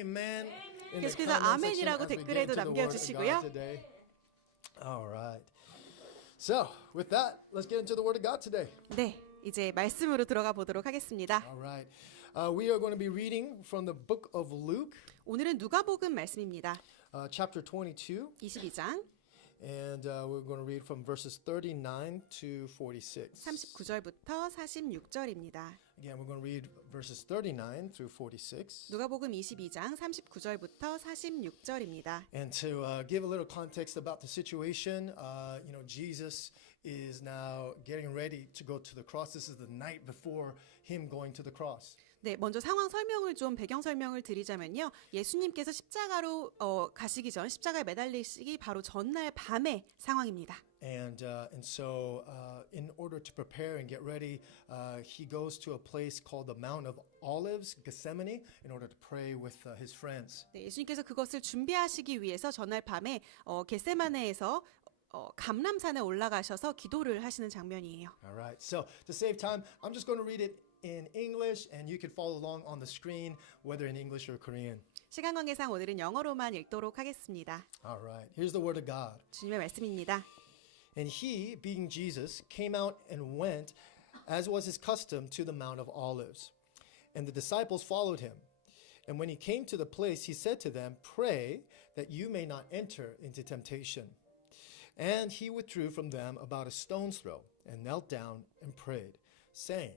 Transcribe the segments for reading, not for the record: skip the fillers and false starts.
amen. in the 계속해서 comment section 아멘이라고 as we get 댓글에도 into the word of 남겨주시고요. God today. All right. So, with that, let's get into the word of God today. 네, 이제 말씀으로 들어가 보도록 하겠습니다. All right. We are going to be reading from the book of Luke, 오늘은 누가복음 말씀입니다. chapter 22, 22장 and we're going to read from verses 39 to 46. 39절부터 46절입니다. Again, we're going to read verses 39 through 46. 누가복음 22장 39절부터 46절입니다. And to give a little context about the situation, Jesus is now getting ready to go to the cross. This is the night before him going to the cross. 네, 먼저 상황 설명을 좀 배경 설명을 드리자면요. 예수님께서 십자가로 가시기 전 십자가에 매달리시기 바로 전날 밤의 상황입니다. And so in order to prepare and get ready, he goes to a place called the Mount of Olives, Gethsemane, in order to pray with his friends. 네, 예수님께서 그것을 준비하시기 위해서 전날 밤에 겟세마네에서 감람산에 올라가셔서 기도를 하시는 장면이에요. All right. So to save time, I'm just going to read it in English, and you can follow along on the screen, whether in English or Korean. 시간 관계상 오늘은 영어로만 읽도록 하겠습니다. All right. Here's the word of God. 주님의 말씀입니다. And he, being Jesus, came out and went, as was his custom, to the Mount of Olives. And the disciples followed him. And when he came to the place, he said to them, "Pray that you may not enter into temptation." And he withdrew from them about a stone's throw, and knelt down and prayed, saying,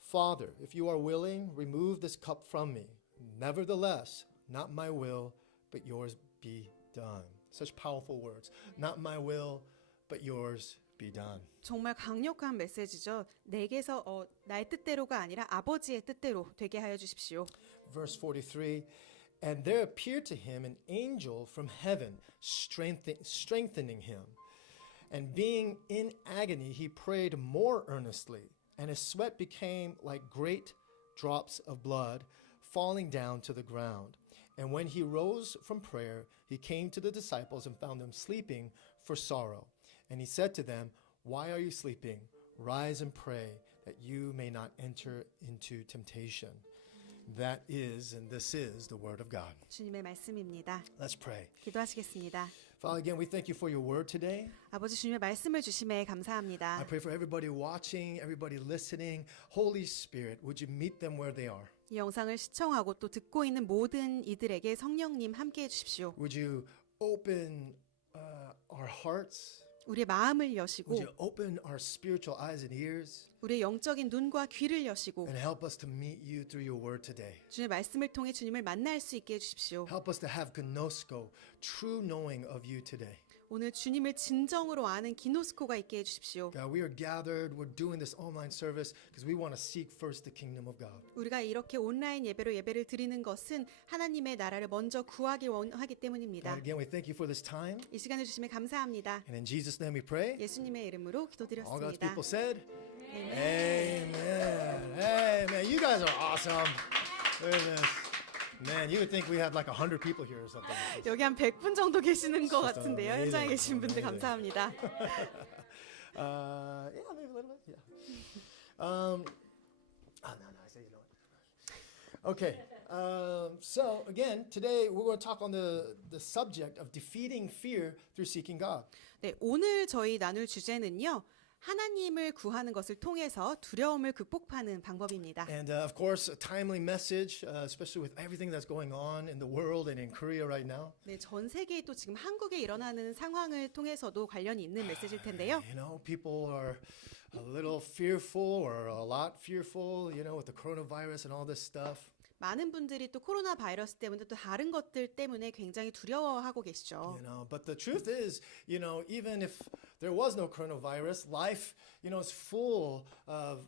"Father, if you are willing, remove this cup from me. Nevertheless, not my will, but yours be done." Such powerful words. Not my will, but yours be done. 정말 강력한 메시지죠. 내게서 나의 뜻대로가 아니라 아버지의 뜻대로 되게 하여 주십시오. Verse 43, and there appeared to him an angel from heaven, strengthening him. And being in agony, he prayed more earnestly, and his sweat became like great drops of blood falling down to the ground. And when he rose from prayer, he came to the disciples and found them sleeping for sorrow. And he said to them, "Why are you sleeping? Rise and pray that you may not enter into temptation." That is, and this is the word of God. 주님의 말씀입니다. Let's pray. 기도하시겠습니다. Father, again, we thank you for your word today. 아버지 주님의 말씀을 주심에 I 감사합니다. pray for everybody watching, everybody listening. Holy Spirit, would you meet them where they are? 이 영상을 시청하고 또 듣고 있는 모든 이들에게 성령님 함께해 주십시오. Would you open our hearts? 우리의 마음을 여시고 Would you open our spiritual eyes and ears 우리의 영적인 눈과 귀를 여시고 and help us to meet you through your word today? 주님의 말씀을 통해 주님을 만날 수 있게 해주십시오. Help us to have gnosko, true knowing of you today. 오늘 주님을 진정으로 아는 기노스코가 있게 해주십시오. God, we are gathered, we're doing this online service because we want to seek first the kingdom of God. 우리가 이렇게 온라인 예배를 드리는 것은 하나님의 나라를 먼저 구하기 원하기 때문입니다. God, again, we thank you for this time. 이 시간을 주시면 감사합니다. And in Jesus' name we pray. 예수님의 이름으로 All God's 기도드렸습니다. people said, Amen. Amen. You guys are awesome. Look at this. Man, you would think we have like 100 people here or something. 여기 한 100분 정도 계시는 것 Just 같은데요. amazing. 현장에 계신 분들 Amazing. 감사합니다. Yeah, maybe a little bit. Yeah. No, I say you know what. Okay. So again, today we're going to talk on the subject of defeating fear through seeking God. 네, 오늘 저희 나눌 주제는요. 하나님을 구하는 것을 통해서 두려움을 극복하는 방법입니다. And of course, a timely message, especially with everything that's going on in the world and in Korea right now. 네, 전 세계에 또 지금 한국에 일어나는 상황을 통해서도 관련이 있는 메시지일 텐데요. You know, people are a little fearful or a lot fearful, with the coronavirus and all this stuff. 많은 분들이 또 코로나 바이러스 때문에 또 다른 것들 때문에 굉장히 두려워하고 계시죠. But the truth is, even if there was no coronavirus, life, is full of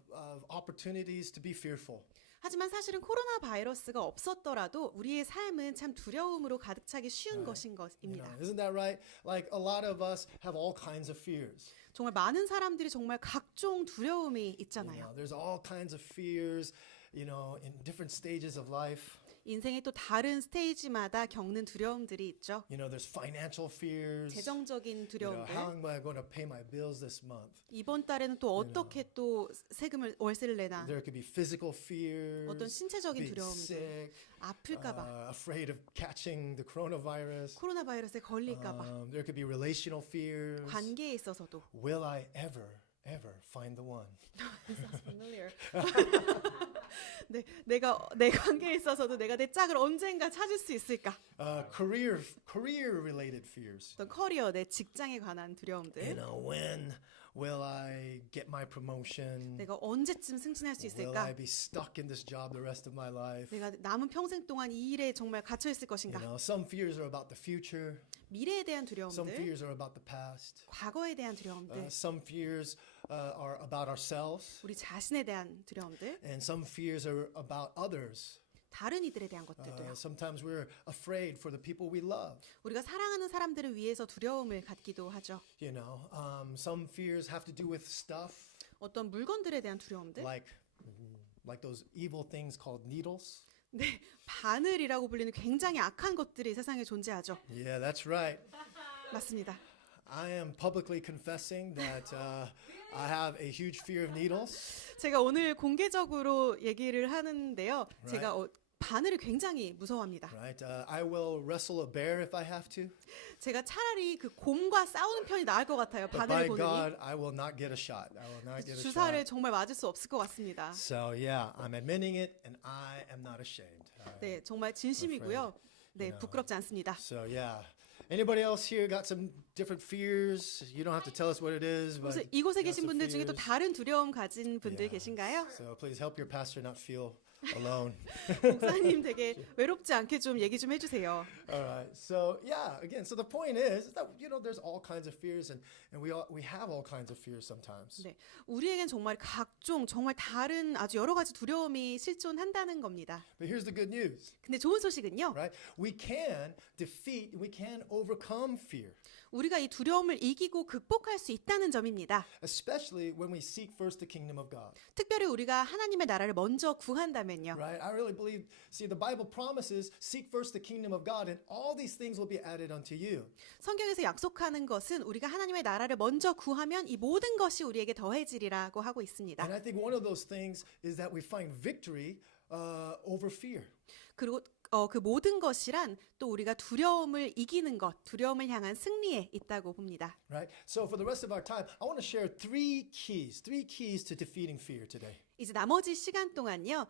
opportunities to be fearful. 하지만 사실은 코로나 바이러스가 없었더라도 우리의 삶은 참 두려움으로 가득 차기 쉬운 것인 것입니다. Isn't that right? Like a lot of us have all kinds of fears. 정말 많은 사람들이 정말 각종 두려움이 있잖아요. There's all kinds of fears, in different stages of life. 인생의 또 다른 스테이지마다 겪는 두려움들이 있죠. You know, there's financial fears. 재정적인 You know, 두려움들. how am I going to pay my bills this month? 이번 달에는 또 어떻게 또 세금을 월세를 내나. There could be physical fears. 어떤 신체적인 being 두려움들. sick. 아플까봐. Afraid of catching the coronavirus. 코로나 바이러스에 걸릴까봐. There could be relational fears. 관계에 있어서도. Will I ever find the one? familiar. 네, 내가 내 관계에 있어서도 내가 내 짝을 언젠가 찾을 수 있을까? Career related fears. 어떤 커리어, 내 직장에 관한 You 두려움들. know, when will I get my promotion? 내가 언제쯤 승진할 수 Will 있을까? I be stuck in this job the rest of my life? 내가 남은 평생 동안 이 일에 정말 갇혀 있을 You 것인가? know, some fears are about the future. 미래에 대한 Some 두려움들, fears are about the past. 과거에 대한 두려움들, Some fears are about ourselves. 우리 자신에 대한 두려움들, And some fears are about others. 다른 이들에 대한 것들도요. Sometimes we're afraid for the people we love. 우리가 사랑하는 사람들을 위해서 두려움을 갖기도 하죠. You know, some fears have to do with stuff 어떤 물건들에 대한 두려움들, like those evil things called needles. 네, 바늘이라고 불리는 굉장히 악한 것들이 세상에 존재하죠. Yeah, that's right. 맞습니다. I am publicly confessing that I have a huge fear of needles. 제가 오늘 공개적으로 얘기를 하는데요. 제가 바늘을 굉장히 무서워합니다. Right? I will wrestle a bear if I have to. 제가 차라리 그 곰과 싸우는 편이 나을 것 같아요. But 바늘을 by 보느니. God, I will not get a shot. I will not get a 주사를 shot. 정말 맞을 수 없을 것 같습니다. So yeah, I'm admitting it, and I am not ashamed. 네, 정말 진심이고요. 네, know. 부끄럽지 않습니다. So yeah. Anybody else here got some different fears? You don't have to tell us what it is, but 혹시 이곳에 got 계신 some 분들 중에 또 fears. 다른 두려움 가진 분들 Yeah. 계신가요? So please help your pastor not feel alone. 목사님 되게 외롭지 않게 좀 얘기 좀 해주세요. All right. So yeah, again, so the point is that there's all kinds of fears, and we have all kinds of fears sometimes. 네, 우리에겐 정말 각종 정말 다른 아주 여러 가지 두려움이 실존한다는 겁니다. But here's the good news, 근데 좋은 소식은요. right? We can overcome fear, 우리가 이 두려움을 이기고 극복할 수 있다는 점입니다. especially when we seek first the kingdom of God. 특별히 우리가 하나님의 나라를 먼저 구한다면요. Right? I really believe, see, the Bible promises, seek first the kingdom of God, and all these things will be added unto you. 성경에서 약속하는 것은 우리가 하나님의 나라를 먼저 구하면 이 모든 것이 우리에게 더해지리라고 하고 있습니다. And I think one of those things is that we find victory over fear. 그리고 그 모든 것이란 또 우리가 두려움을 이기는 것, 두려움을 향한 승리에 있다고 봅니다. Right? So for the rest of our time, I want to share three keys to defeating fear today. 이제 나머지 시간 동안요.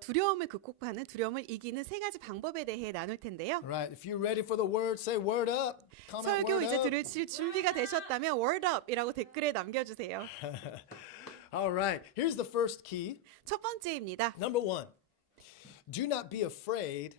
두려움을 극복하는, 두려움을 이기는 세 가지 방법에 대해 나눌 텐데요. Right? If you're ready for the word, say word up. Comment 설교 word 이제 up. 들으실 준비가 되셨다면 word up이라고 댓글에 남겨주세요. All right. Here's the first key. 첫 번째입니다. Number one, do not be afraid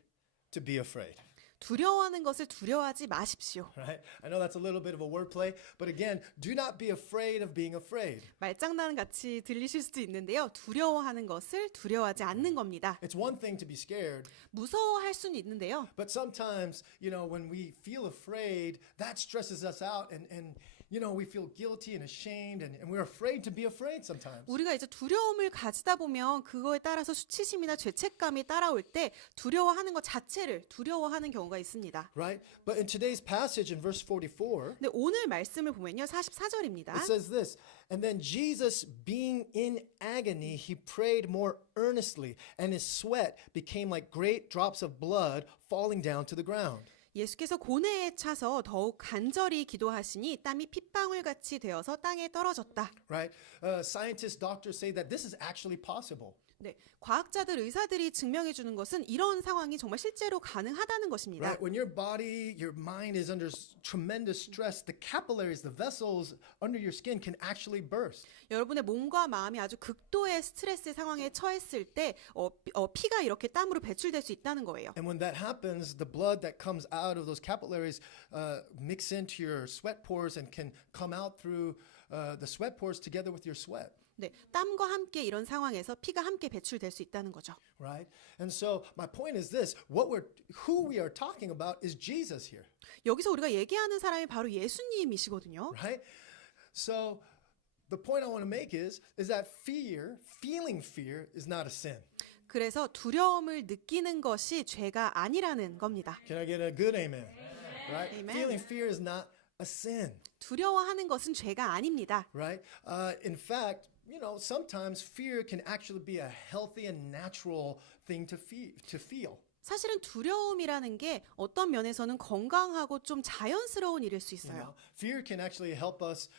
to be afraid. 두려워하는 것을 두려워하지 마십시오. Right? I know that's a little bit of a wordplay, but again, do not be afraid of being afraid. 말장난 같이 들리실 수도 있는데요. 두려워하는 것을 두려워하지 않는 겁니다. It's one thing to be scared, 무서워할 수는 있는데요. but sometimes, when we feel afraid, that stresses us out and we feel guilty and ashamed and we're afraid to be afraid sometimes. 우리가 이제 두려움을 가지다 보면 그거에 따라서 수치심이나 죄책감이 따라올 때 두려워하는 것 자체를 두려워하는 경우가 있습니다. Right? But in today's passage in verse 44, 근데 오늘 말씀을 보면요. 44절입니다. it says this, and then Jesus, being in agony, he prayed more earnestly, and his sweat became like great drops of blood falling down to the ground. 예수께서 고뇌에 차서 더욱 간절히 기도하시니 땀이 핏방울같이 되어서 땅에 떨어졌다. Right? Scientists, doctors say that this is actually possible. 네, 과학자들, 의사들이 증명해 주는 것은 이런 상황이 정말 실제로 가능하다는 것입니다. Right? When your body, your mind is under tremendous stress, the capillaries, the vessels under your skin can actually burst. 여러분의 몸과 마음이 아주 극도의 스트레스 상황에 처했을 때 피가 이렇게 땀으로 배출될 수 있다는 거예요. And when that happens, the blood that comes out of those capillaries mix into your sweat pores and can come out through the sweat pores together with your sweat. 네, 땀과 함께 이런 상황에서 피가 함께 배출될 수 있다는 거죠. Right? And so my point is this, who we are talking about is Jesus here. 여기서 우리가 얘기하는 사람이 바로 예수님이시거든요. Right? So the point I want to make is that feeling fear is not a sin. 그래서 두려움을 느끼는 것이 죄가 아니라는 겁니다. Can I get a good amen? Right? Amen. Feeling fear is not a sin, 두려워하는 것은 죄가 아닙니다. right? In fact, sometimes fear can actually be a healthy and natural thing to feel. 사실은 두려움이라는 게 어떤 면에서는 건강하고 좀 자연스러운 일일 수 있어요. Fear can actually help us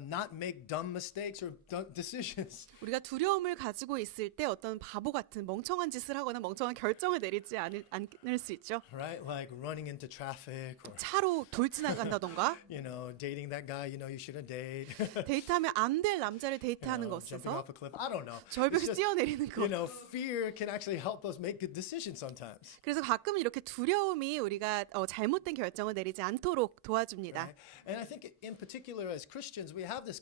not make dumb mistakes or dumb decisions. 우리가 두려움을 가지고 있을 때 어떤 바보 같은 멍청한 짓을 하거나 멍청한 결정을 내리지 않을 수 있죠. Right? Like running into traffic or, 차로 돌지나간다던가 dating that guy you shouldn't date. 데이트하면 안 될 남자를 데이트하는 Jumping 것에서 off a cliff. I don't know. It's 절벽에서 just, 뛰어내리는 것. fear can actually help us make good decisions sometimes. 그래서 가끔은 이렇게 두려움이 우리가 잘못된 결정을 내리지 않도록 도와줍니다. Right? And I think in particular as Christians, we have this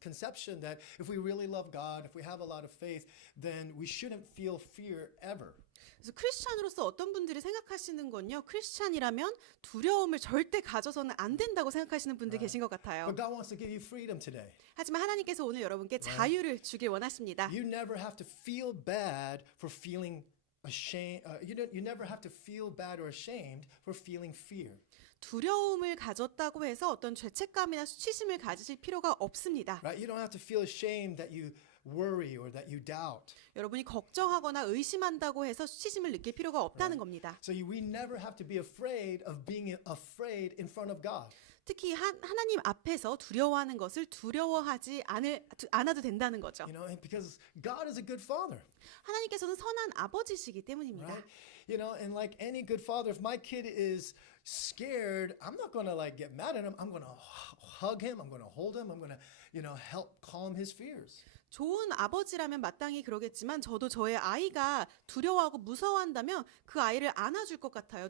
conception that if we really love God, if we have a lot of faith, then we shouldn't feel fear ever. 그래서 크리스찬으로서 어떤 분들이 생각하시는 건요. 크리스찬이라면 두려움을 절대 가져서는 안 된다고 생각하시는 분들 계신 것 같아요. But God wants to give you freedom today. 하지만 하나님께서 오늘 여러분께 자유를 주길 원하십니다. You never have to feel bad for feeling ashamed. You never have to feel bad or ashamed for feeling fear. 두려움을 가졌다고 해서 어떤 죄책감이나 수치심을 가지실 필요가 없습니다. Right? You don't have to feel ashamed that you worry or that you doubt. 여러분이 걱정하거나 의심한다고 해서 수치심을 느낄 필요가 없다는 겁니다. So we never have to be afraid of being afraid in front of God. 특히 하나님 앞에서 두려워하는 것을 두려워하지 않아도 된다는 거죠. And because God is a good father. 하나님께서는 선한 아버지시기 때문입니다. Right? And like any good father, if my kid is scared, I'm not going to get mad at him. I'm going to hug him. I'm going to hold him. I'm going to, help calm his fears. 좋은 아버지라면 마땅히 그러겠지만 저도 저의 아이가 두려워하고 무서워한다면 그 아이를 안아줄 것 같아요.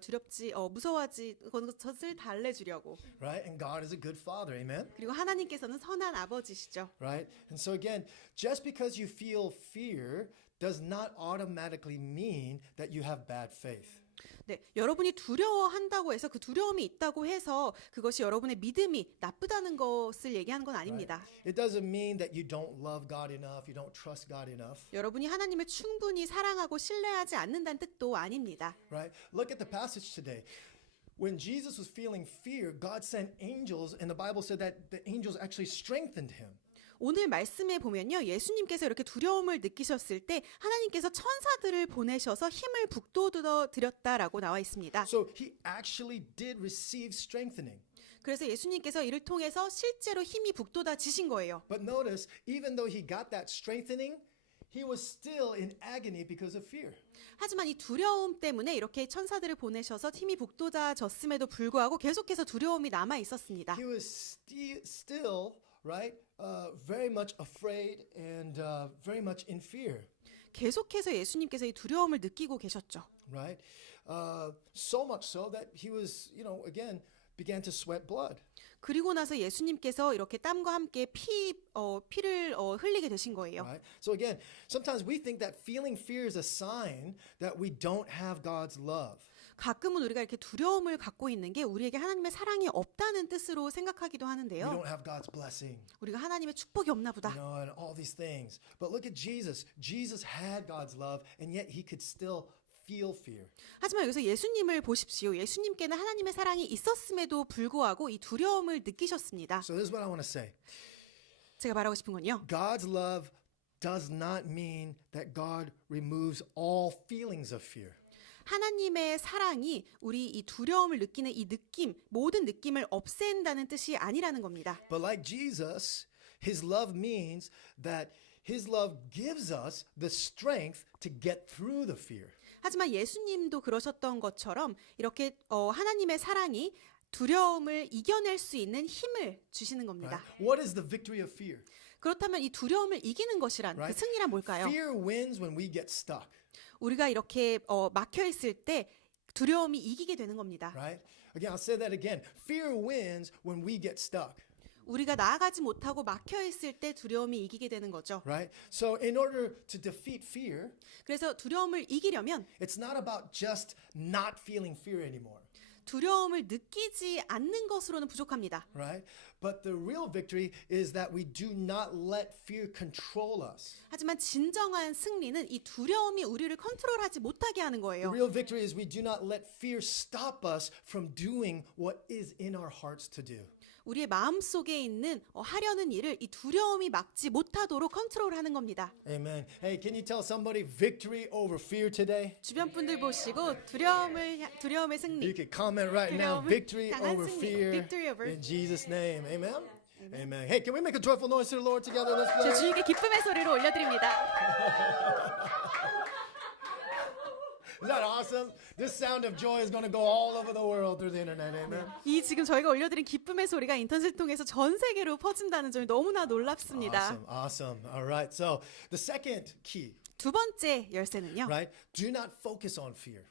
무서워하지 것을 달래주려고. Right? And God is a good father. Amen? 그리고 하나님께서는 선한 아버지시죠. Right? And so again, just because you feel fear does not automatically mean that you have bad faith. 네, 여러분이 두려워한다고 해서 그 두려움이 있다고 해서 그것이 여러분의 믿음이 나쁘다는 것을 얘기하는 건 아닙니다. It doesn't mean that you don't love God enough, you don't trust God enough. 여러분이 하나님을 충분히 사랑하고 신뢰하지 않는다는 뜻도 아닙니다. Right? Look at the passage today. When Jesus was feeling fear, God sent angels, and the Bible said that the angels actually strengthened him. 오늘 말씀에 보면요. 예수님께서 이렇게 두려움을 느끼셨을 때 하나님께서 천사들을 보내셔서 힘을 북돋워 드렸다라고 나와 있습니다. So he actually did receive strengthening. 그래서 예수님께서 이를 통해서 실제로 힘이 북돋아지신 거예요. But notice, even though he got that strengthening, he was still in agony because of fear. 하지만 이 두려움 때문에 이렇게 천사들을 보내셔서 힘이 북돋아졌음에도 불구하고 계속해서 두려움이 남아 있었습니다. He was still, right, very much afraid and very much in fear. 계속해서 예수님께서 이 두려움을 느끼고 계셨죠. Right? So much so that he was, again, began to sweat blood. 그리고 나서 예수님께서 이렇게 땀과 함께 피를 흘리게 되신 거예요. Right? So again, sometimes we think that feeling fear is a sign that we don't have God's love. 가끔은 우리가 이렇게 두려움을 갖고 있는 게 우리에게 하나님의 사랑이 없다는 뜻으로 생각하기도 We 하는데요. don't have God's blessing, 우리가 하나님의 축복이 없나 보다. and all these things. But look at Jesus. Jesus had God's love, and yet he could still feel fear. 하지만 여기서 예수님을 보십시오. 예수님께는 하나님의 사랑이 있었음에도 불구하고 이 두려움을 느끼셨습니다. So this is what I want to say. 제가 말하고 싶은 건요. God's love does not mean that God removes all feelings of fear. 하나님의 사랑이 우리 이 두려움을 느끼는 이 느낌, 모든 느낌을 없앤다는 뜻이 아니라는 겁니다. But like Jesus, his love means that his love gives us the strength to get through the fear. 하지만 예수님도 그러셨던 것처럼 이렇게 하나님의 사랑이 두려움을 이겨낼 수 있는 힘을 주시는 겁니다. Right? What is the victory of fear? 그렇다면 이 두려움을 이기는 것이란 그 Right? 승리란 뭘까요? Fear wins when we get stuck. 우리가 이렇게 막혀 있을 때 두려움이 이기게 되는 겁니다. Right? Again, I'll say that again. Fear wins when we get stuck. 우리가 나아가지 못하고 막혀 있을 때 두려움이 이기게 되는 거죠. Right? So in order to defeat fear, 그래서 두려움을 이기려면 it's not about just not feeling fear anymore. 두려움을 느끼지 않는 것으로는 부족합니다. right? But the real victory is that we do not let fear control us. 하지만 진정한 승리는 이 두려움이 우리를 컨트롤하지 못하게 하는 The 거예요. real victory is we do not let fear stop us from doing what is in our hearts to do. 우리의 마음속에 있는 하려는 일을 이 두려움이 막지 못하도록 컨트롤하는 겁니다. Amen. Hey, can you tell somebody victory over fear today? 주변 분들 보시고 두려움의 승리. You can comment right now, 두려움을 victory 당한 over 승리. fear Victory over. in Jesus' name. Amen. Amen. Hey, can we make a joyful noise to the Lord together? Let's 제 play. 주님께 기쁨의 소리를 올려드립니다. Is that awesome? This sound of joy is going to go all over the world through the internet. Amen. 이 지금 저희가 올려드린 기쁨의 소리가 인터넷을 통해서 전 세계로 퍼진다는 점이 너무나 놀랍습니다. Awesome. Awesome. All right. So the second key, 두 번째 열쇠는요. right? Do not focus on fear.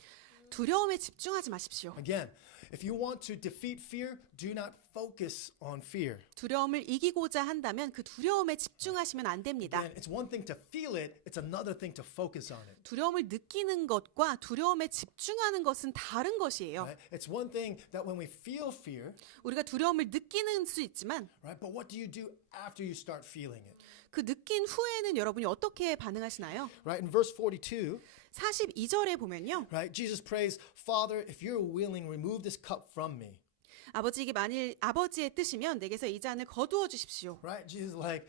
두려움에 집중하지 마십시오. Again, if you want to defeat fear, do not focus on fear. 두려움을 이기고자 한다면 그 두려움에 집중하시면 안 됩니다. Again, it's one thing to feel it, it's another thing to focus on it. 두려움을 느끼는 것과 두려움에 집중하는 것은 다른 것이에요. Right? It's one thing that when we feel fear, 우리가 두려움을 느끼는 수 있지만 right? But what do you do after you start feeling it? 그 느낀 후에는 여러분이 어떻게 반응하시나요? Right? In verse 42, 42절에 보면요. right? Jesus prays, "Father, if you're willing, remove this cup from me." 아버지에게 만일 아버지의 뜻이면 내게서 이 잔을 거두어 주십시오. Right? Jesus is like,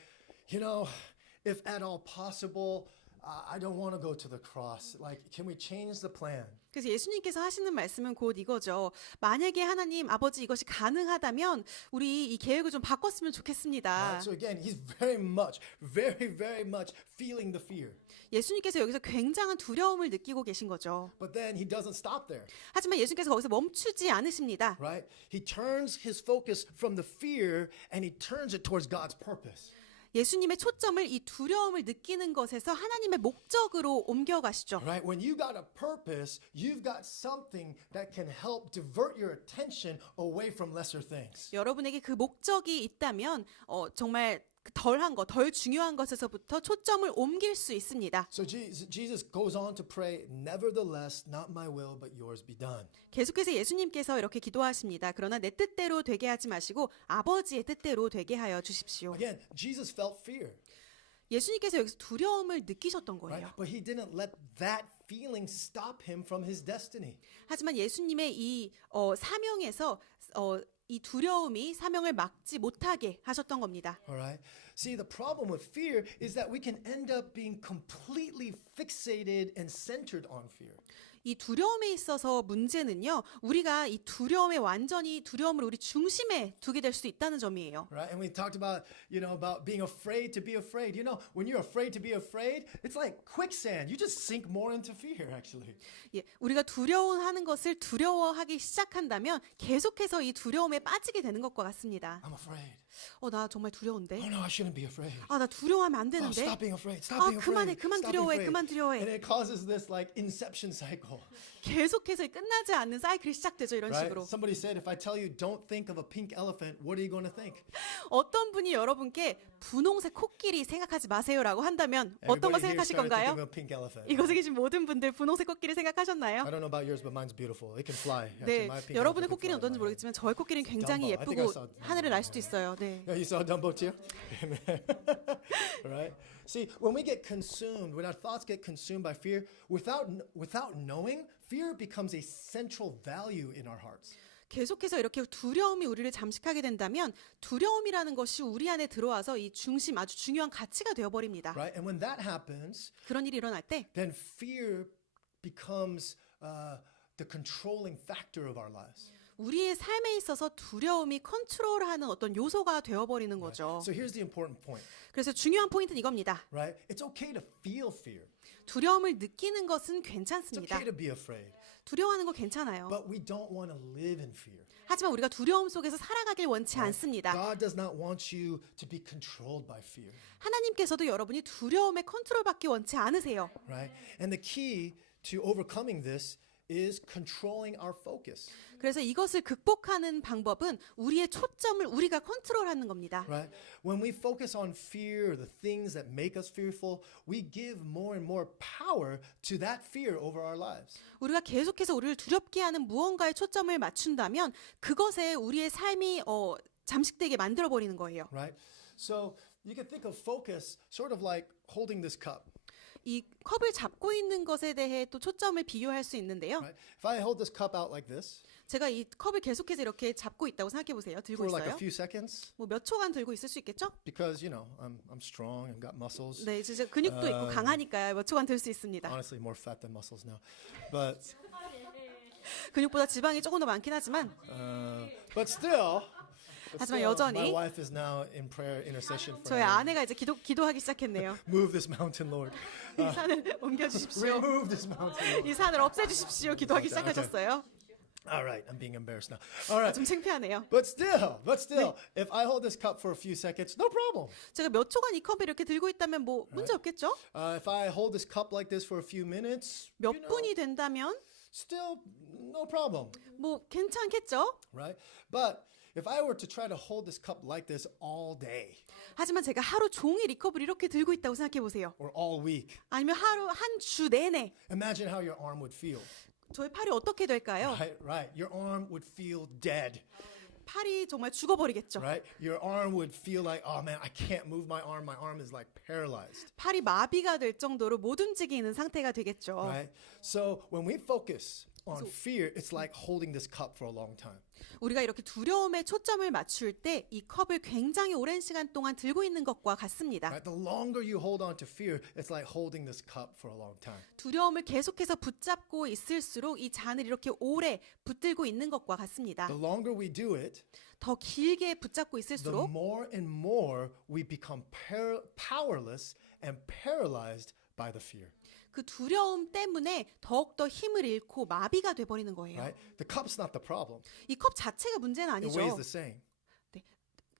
if at all possible, I don't want to go to the cross. Like, can we change the plan? 그래서 예수님께서 하시는 말씀은 곧 이거죠. 만약에 하나님 아버지 이것이 가능하다면 우리 이 계획을 좀 바꿨으면 좋겠습니다. Right? So again, he's very much feeling the fear. 예수님께서 여기서 굉장한 두려움을 느끼고 계신 거죠. But then he doesn't stop there. 하지만 예수님께서 거기서 멈추지 않으십니다. Right? He turns his focus from the fear and he turns it towards God's purpose. 예수님의 초점을 이 두려움을 느끼는 것에서 하나님의 목적으로 옮겨가시죠. Right? When you got a purpose, you've got something that can help divert your attention away from lesser things. 여러분에게 그 목적이 있다면 정말 덜 중요한 것에서부터 초점을 옮길 수 있습니다. So Jesus goes on to pray, "Nevertheless, not my will, but yours be done." 계속해서 예수님께서 이렇게 기도하십니다. 그러나 내 뜻대로 되게 하지 마시고 아버지의 뜻대로 되게 하여 주십시오. Again, Jesus felt fear, 예수님께서 여기서 두려움을 느끼셨던 right? 거예요. But he didn't let that feeling stop him from his destiny. 하지만 예수님의 이 사명에서 이 두려움이 사명을 막지 못하게 하셨던 겁니다. All right? See, the problem with fear is that we can end up being completely fixated and centered on fear. 이 두려움에 있어서 문제는요. 우리가 이 두려움을 우리 중심에 두게 될 수 있다는 점이에요. Right? And we talked about, about being afraid to be afraid. When you're afraid to be afraid, it's like quicksand. You just sink more into fear, actually. 예, 우리가 두려워하는 것을 두려워하기 시작한다면 계속해서 이 두려움에 빠지게 되는 것과 같습니다. I'm afraid. 나 정말 두려운데. Oh no, I shouldn't be afraid. 나 두려워하면 안 Oh, 되는데. stop being afraid. Stop being 그만해, afraid. 그만 Stop 두려워해, being 그만 afraid. 두려워해. And it causes this like inception cycle. 계속해서 끝나지 않는 사이클이 시작되죠, 이런 Right? 식으로. Somebody said, if I tell you don't think of a pink elephant, what are you going to think? 어떤 분이 여러분께 분홍색 코끼리 생각하지 마세요라고 한다면 어떤 거 Everybody here 생각하실 started thinking 건가요? of a pink elephant. 이곳에 계신 모든 분들 분홍색 코끼리 생각하셨나요? I don't know about yours, but mine's beautiful. It can fly. 네, Actually, my pink 여러분의 elephant can 코끼리는 fly 어떤지 in my 모르겠지만 저의 코끼리는 It's 굉장히 Dumbo. I think I 예쁘고 saw Dumbo. 하늘을 날 수도 있어요. 네. hand. You saw Dumbo too? Amen. Right? See, when we get consumed, when our thoughts get consumed by fear, without knowing, fear becomes a central value in our hearts. 계속해서 이렇게 두려움이 우리를 잠식하게 된다면 두려움이라는 것이 우리 안에 들어와서 이 중심 아주 중요한 가치가 되어버립니다. Right? And when that happens, 그런 일이 일어날 때 then fear becomes the controlling factor of our lives. 우리의 삶에 있어서 두려움이 컨트롤하는 어떤 요소가 되어버리는 거죠. So here's the important point, 그래서 중요한 포인트는 이겁니다. right? It's okay to feel fear. 두려움을 느끼는 것은 It's 괜찮습니다. okay to be afraid. 두려워하는 거 괜찮아요. But we don't want to live in fear. 하지만 우리가 두려움 속에서 살아가길 원치 않습니다. God does not want you to be controlled by fear, 하나님께서도 여러분이 두려움에 컨트롤받기 원치 않으세요. right? And the key to overcoming this is controlling our focus. 그래서 이것을 극복하는 방법은 우리의 초점을 우리가 컨트롤하는 겁니다. Right? When we focus on fear, the things that make us fearful, we give more and more power to that fear over our lives. 우리가 계속해서 우리를 두렵게 하는 무언가에 초점을 맞춘다면 그것에 우리의 삶이 잠식되게 만들어 버리는 거예요. Right? So you can think of focus sort of like holding this cup. 이 컵을 잡고 있는 것에 대해 또 초점을 비유할 수 있는데요. Right? If I hold this cup out like this 제가 이 컵을 계속해서 이렇게 잡고 있다고 생각해 보세요. 들고 for like a 있어요. few seconds, 뭐 몇 초간 들고 있을 수 있겠죠? because I'm strong and got muscles. 네, 진짜 근육도 있고 강하니까 몇 초간 들 수 있습니다. Honestly, more fat than muscles now, but 근육보다 지방이 조금 더 많긴 하지만 but still. 하지만 My 여전히 wife is now in prayer intercession for 저의 me. 아내가 이제 기도하기 시작했네요. Move this mountain, Lord. 이 산을 옮겨 주십시오. Remove this mountain, Lord. 이 산을 없애 주십시오. 기도하기 시작하셨어요. All right, I'm being embarrassed now. All right. 좀 창피하네요. But still, if I hold this cup for a few seconds, no problem. 제가 몇 초간 이 컵을 이렇게 들고 있다면 뭐 문제 없겠죠? If I hold this cup like this for a few minutes, 몇 분이 된다면 still no problem, 뭐 괜찮겠죠? right? But if I were to try to hold this cup like this all day 하지만 제가 하루 종일 이 컵을 이렇게 들고 있다고 생각해 보세요. or all week, 아니면 하루 한 주 내내 imagine how your arm would feel. 저의 팔이 어떻게 될까요? Right. Your arm would feel dead, 팔이 정말 죽어버리겠죠. right? Your arm would feel like, oh man, I can't move my arm. My arm is like paralyzed, 팔이 마비가 될 정도로 못 움직이는 상태가 되겠죠. right? So when we focus on fear, it's like holding this cup for a long time. 우리가 이렇게 두려움에 초점을 맞출 때 이 컵을 굉장히 오랜 시간 동안 들고 있는 것과 같습니다. Right? The longer you hold on to fear, it's like holding this cup for a long time. 두려움을 계속해서 붙잡고 있을수록 이 잔을 이렇게 오래 붙들고 있는 것과 같습니다. The longer we do it, 더 길게 붙잡고 the 있을수록 more and more we become powerless and paralyzed by the fear. 그 두려움 때문에 더욱더 힘을 잃고 마비가 돼버리는 거예요. Right? The cup's not the problem. 이 컵 자체가 문제는 It weighs 아니죠. the same.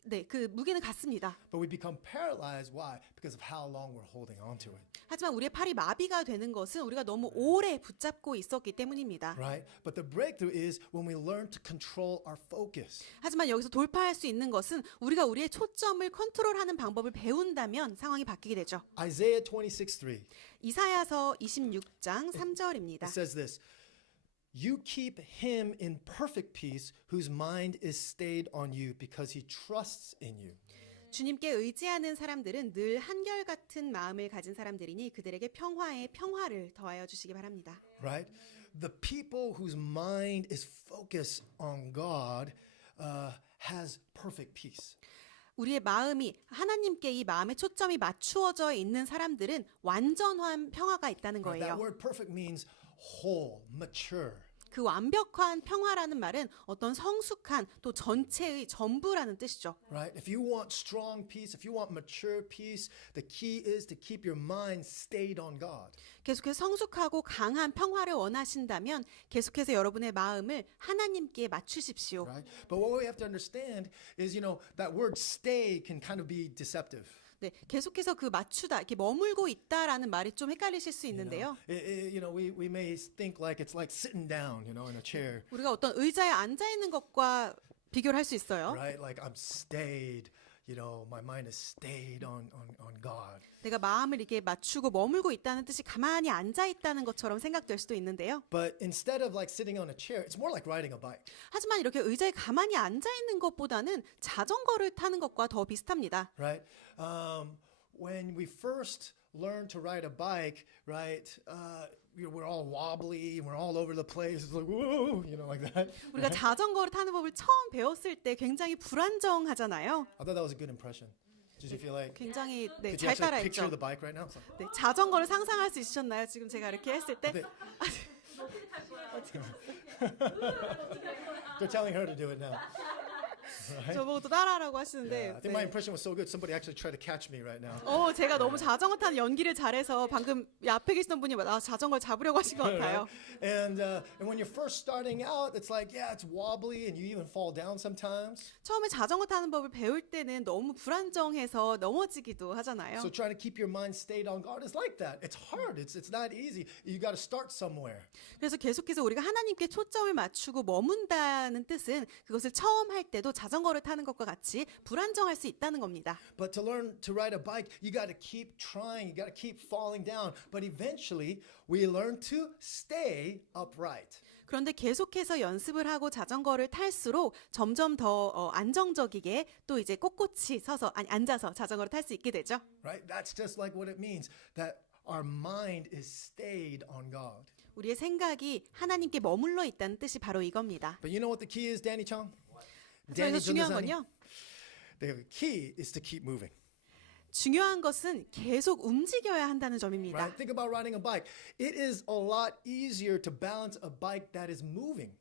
네, 그 무게는 같습니다. But we become paralyzed. Why? Because of how long we're holding on to it. 하지만 우리의 팔이 마비가 되는 것은 우리가 너무 오래 붙잡고 있었기 때문입니다. Right? But the breakthrough is when we learn to control our focus. 하지만 여기서 돌파할 수 있는 것은 우리가 우리의 초점을 컨트롤하는 방법을 배운다면 상황이 바뀌게 되죠. Isaiah 26:3. 이사야서 26장 3절입니다. It says this. You keep him in perfect peace whose mind is stayed on you because he trusts in you. 주님께 의지하는 사람들은 늘 한결같은 마음을 가진 사람들이니 그들에게 평화에 평화를 더하여 주시기 바랍니다. Right? The people whose mind is focused on God has perfect peace. 우리의 마음이 하나님께 이 마음의 초점이 맞추어져 있는 사람들은 완전한 평화가 있다는 Right? That 거예요. word perfect means whole, mature. 그 완벽한 평화라는 말은 어떤 성숙한 또 전체의 전부라는 뜻이죠. Right? If you want strong peace, if you want mature peace, the key is to keep your mind stayed on God. 계속해서 성숙하고 강한 평화를 원하신다면 계속해서 여러분의 마음을 하나님께 맞추십시오. Right? But what we have to understand is, that word stay can kind of be deceptive. 네, 계속해서 그 맞추다, 이렇게 머물고 있다라는 말이 좀 헷갈리실 수 있는데요. We may think like it's like sitting down, in a chair, 우리가 어떤 의자에 앉아 있는 것과 비교를 할 수 있어요. right? Like I'm stayed, my mind is stayed on God. 내가 마음을 이렇게 맞추고 머물고 있다는 뜻이 가만히 앉아 있다는 것처럼 생각될 수도 있는데요. But instead of like sitting on a chair, it's more like riding a bike. 하지만 이렇게 의자에 가만히 앉아 있는 것보다는 자전거를 타는 것과 더 비슷합니다. Right? When we first learn to ride a bike, right? We're all wobbly, we're all over the place. It's like whoa, like that. 우리가 자전거를 타는 법을 처음 배웠을 때 굉장히 불안정하잖아요. I thought that was a good impression. Did you feel like? 굉장히 Could you 잘 actually picture 따라했죠. the bike right now? So- 네, 자전거를 상상할 수 있으셨나요? 지금 제가 이렇게 했을 때 네. They're telling her to do it now. 저보고 또 따라하라고 Yeah, 하시는데 I think my impression was so good. Somebody actually tried to catch me right now. 제가 너무 자전거 타는 연기를 잘해서 방금 이 앞에 계시던 분이 나 자전거를 잡으려고 하신 것 같아요. And when you're first starting out, it's like, yeah, it's wobbly and you even fall down sometimes. 처음에 자전거 타는 법을 배울 때는 너무 불안정해서 넘어지기도 하잖아요. So trying to keep your mind stayed on God is like that. It's hard. It's not easy. You got to start somewhere. 그래서 계속해서 우리가 하나님께 초점을 맞추고 머문다는 뜻은 그것을 처음 할 때도 자전거를 타는 것과 같이 불안정할 수 있다는 겁니다. But to learn to ride a bike, you got to keep trying. You got to keep falling down. But eventually, we learn to stay upright. 그런데 계속해서 연습을 하고 자전거를 탈수록 점점 더 안정적이게 또 이제 꼿꼿이 앉아서 자전거를 탈 수 있게 되죠. Right? That's just like what it means that our mind is stayed on God. 우리의 생각이 하나님께 머물러 있다는 뜻이 바로 이겁니다. But you know what the key is, Danny Chong? 그래서 중요한 건요. The key is to keep moving. 중요한 것은 계속 움직여야 한다는 점입니다. Right? Think about riding a bike. It is a lot easier to balance a bike that is moving.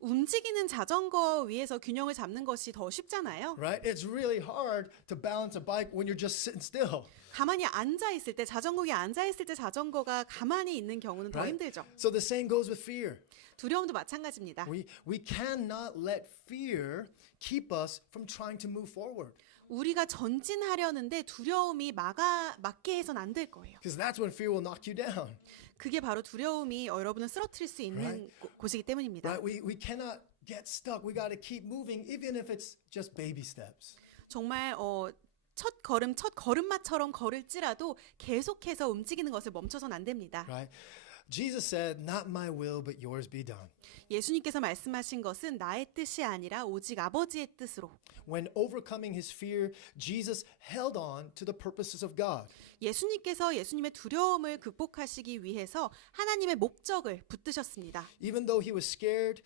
움직이는 자전거 위에서 균형을 잡는 것이 더 쉽잖아요. Right? It's really hard to balance a bike when you're just sitting still. 가만히 앉아 있을 때 자전거 위에 앉아 있을 때 자전거가 가만히 있는 경우는 더 Right? 힘들죠. So the same goes with fear. 두려움도 마찬가지입니다. We cannot let fear keep us from trying to move forward. 우리가 전진하려는데 두려움이 막게 해서는 안 될 거예요. Because that's when fear will knock you down. 그게 바로 두려움이 여러분을 쓰러뜨릴 수 있는 Right. 곳이기 때문입니다. Right? We cannot get stuck. We got to keep moving even if it's just baby steps. 정말 첫 걸음마처럼 걸을지라도 계속해서 움직이는 것을 멈춰서는 안 됩니다. Right? Jesus said, "Not my will, but yours be done." 예수님께서 말씀하신 것은 나의 뜻이 아니라 오직 아버지의 뜻으로. When overcoming his fear, Jesus held on to the purposes of God. 예수님께서 예수님의 두려움을 극복하시기 위해서 하나님의 목적을 붙드셨습니다. Even though he was scared,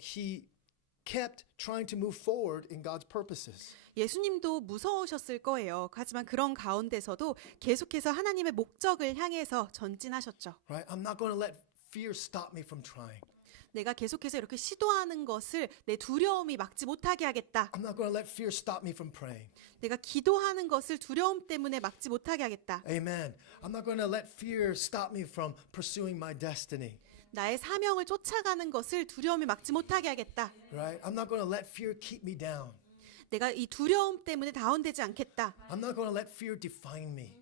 he kept trying to move forward in God's purposes. 예수님도 무서우셨을 거예요. 하지만 그런 가운데서도 계속해서 하나님의 목적을 향해서 전진하셨죠. Right? I'm not going to let fear stop me from trying. 내가 계속해서 이렇게 시도하는 것을 내 두려움이 막지 못하게 하겠다. I'm not going to let fear stop me from praying. 내가 기도하는 것을 두려움 때문에 막지 못하게 하겠다. Amen. I'm not going to let fear stop me from pursuing my destiny. 나의 사명을 쫓아가는 것을 두려움이 막지 못하게 하겠다. Right? I'm not going to let fear keep me down. 내가 이 두려움 때문에 다운되지 않겠다. I'm not going to let fear define me.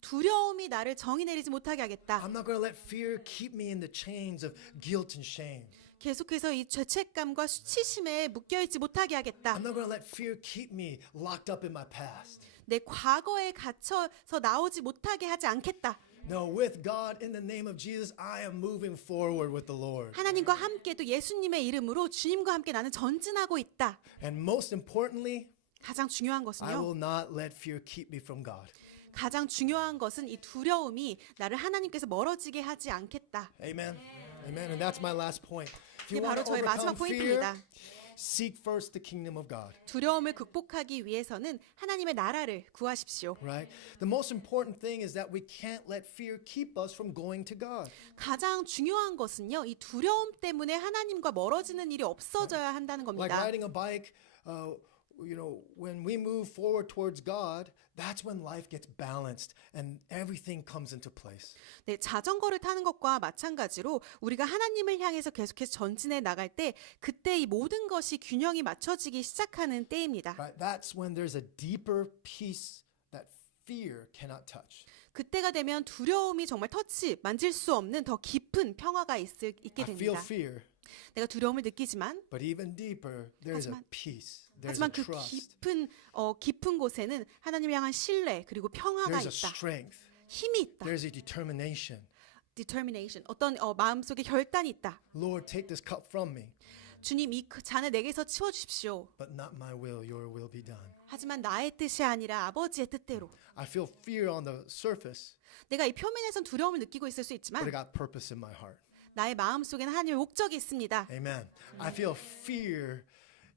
두려움이 나를 정의 내리지 못하게 하겠다. I'm not going to let fear keep me in the chains of guilt and shame. 계속해서 이 죄책감과 수치심에 묶여있지 못하게 하겠다. I'm not going to let fear keep me locked up in my past. 내 과거에 갇혀서 나오지 못하게 하지 않겠다. No, with God, in the name of Jesus, I am moving forward with the Lord. 하나님과 함께 또 예수님의 이름으로 주님과 함께 나는 전진하고 있다. And most importantly, 가장 중요한 I 것은요. will not let fear keep me from God. 가장 중요한 것은 이 두려움이 나를 하나님께서 멀어지게 하지 않겠다. Amen. Amen. And that's my last point. If you 이게 want 바로 to 저의 마지막 overcome fear, 포인트입니다. seek first the kingdom of God. 두려움을 극복하기 위해서는 하나님의 나라를 구하십시오. Right? The most important thing is that we can't let fear keep us from going to God. 가장 중요한 것은요. 이 두려움 때문에 하나님과 멀어지는 일이 없어져야 한다는 Like 겁니다. riding a bike, when we move forward towards God, that's when life gets balanced and everything comes into place. 네, 자전거를 타는 것과 마찬가지로 우리가 하나님을 향해서 계속해서 전진해 나갈 때 그때 이 모든 것이 균형이 맞춰지기 시작하는 때입니다. Right? That's when there's a deeper peace that fear cannot touch. 그때가 되면 두려움이 정말 만질 수 없는 더 깊은 평화가 있게 I feel 됩니다. fear, 내가 두려움을 느끼지만 but even deeper, there's a 하지만- peace. There's 하지만 a 그 trust. 깊은 곳에는 하나님을 향한 신뢰 그리고 평화가 There's a 있다. strength. 힘이 있다. There's a determination. determination. 어떤 마음속에 결단이 있다. Lord, take this cup from me, 주님 이 잔을 내게서 치워 주십시오. but not my will, your will be done. 하지만 나의 뜻이 아니라 아버지의 뜻대로. I feel fear on the surface, 내가 이 표면에선 두려움을 느끼고 있을 수 but 있지만 I got purpose in my heart. 나의 마음속에는 하나님의 목적이 있습니다. Amen. I feel fear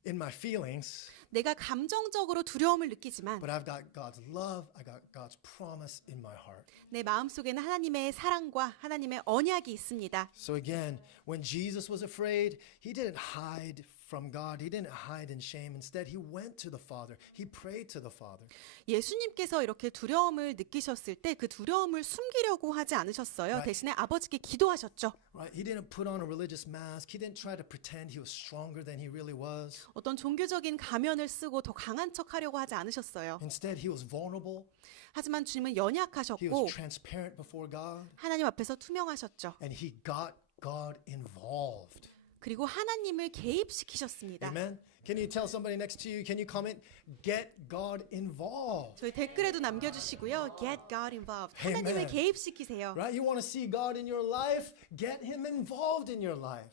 in my feelings, 내가 감정적으로 두려움을 느끼지만 but I've got God's love, I got God's promise in my heart. 내 마음속에는 하나님의 사랑과 하나님의 언약이 있습니다. So again, when Jesus was afraid, he didn't hide from God, he didn't hide in shame. Instead, he went to the Father. He prayed to the Father. 예수님께서 이렇게 두려움을 느끼셨을 때 그 두려움을 숨기려고 하지 않으셨어요. Right. 대신에 아버지께 기도하셨죠. Right? He didn't put on a religious mask. He didn't try to pretend he was stronger than he really was. 어떤 종교적인 가면을 쓰고 더 강한 척 하려고 하지 않으셨어요. Instead, he was vulnerable. 하지만 주님은 He 연약하셨고 was transparent before God. 하나님 앞에서 투명하셨죠. And he got God involved. 그리고 하나님을 개입시키셨습니다. Amen? Can you tell somebody next to you, can you comment, get God involved? 저희 댓글에도 남겨주시고요. Get God involved. 하나님을 Amen. 개입시키세요. Right? You want to see God in your life? Get him involved in your life.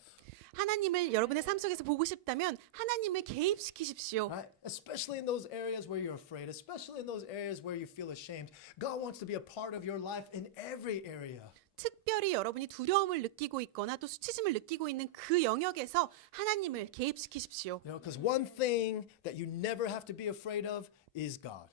하나님을 여러분의 삶 속에서 보고 싶다면 하나님을 개입시키십시오. Right? Especially in those areas where you're afraid, especially in those areas where you feel ashamed. God wants to be a part of your life in every area. 특별히 여러분이 두려움을 느끼고 있거나 또 수치심을 느끼고 있는 그 영역에서 하나님을 개입시키십시오. You know, because one thing that you never have to be afraid of is God.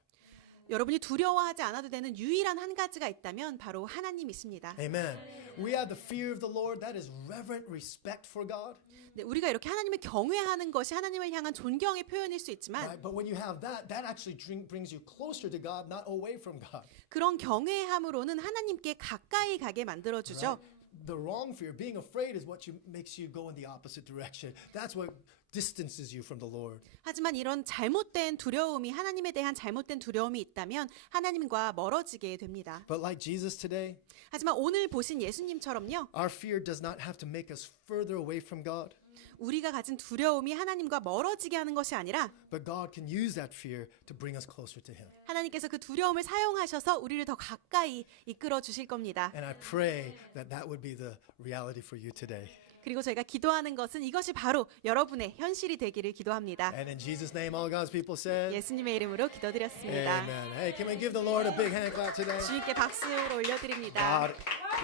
여러분이 두려워하지 않아도 되는 유일한 한 가지가 있다면 바로 하나님이십니다. Amen. We have the fear of the Lord. That is reverent respect for God. 네, 우리가 이렇게 하나님을 경외하는 것이 하나님을 향한 존경의 표현일 수 있지만 Right? But when you have that, that actually brings you closer to God, not away from God. 그런 경외함으로는 하나님께 가까이 가게 만들어주죠. Right? The wrong fear, being afraid, is what makes you go in the opposite direction. That's what distances you from the Lord. 하지만 이런 잘못된 두려움이 하나님에 대한 잘못된 두려움이 있다면 하나님과 멀어지게 됩니다. But like Jesus today, 하지만 오늘 보신 예수님처럼요. our fear does not have to make us further away from God, 우리가 가진 두려움이 하나님과 멀어지게 하는 것이 아니라 but God can use that fear to bring us closer to Him. 하나님께서 그 두려움을 사용하셔서 우리를 더 가까이 이끌어 주실 겁니다. And I pray that that would be the reality for you today. 그리고 저희가 기도하는 것은 이것이 바로 여러분의 현실이 되기를 기도합니다. And in Jesus' name, all God's people said, 예수님의 이름으로 기도드렸습니다. Amen. Hey, can we give the Lord a big hand clap today? 주님께 박수를 올려드립니다. God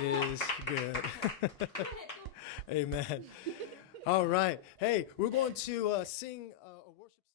is good. Amen. All right. Hey, we're going to sing a worship.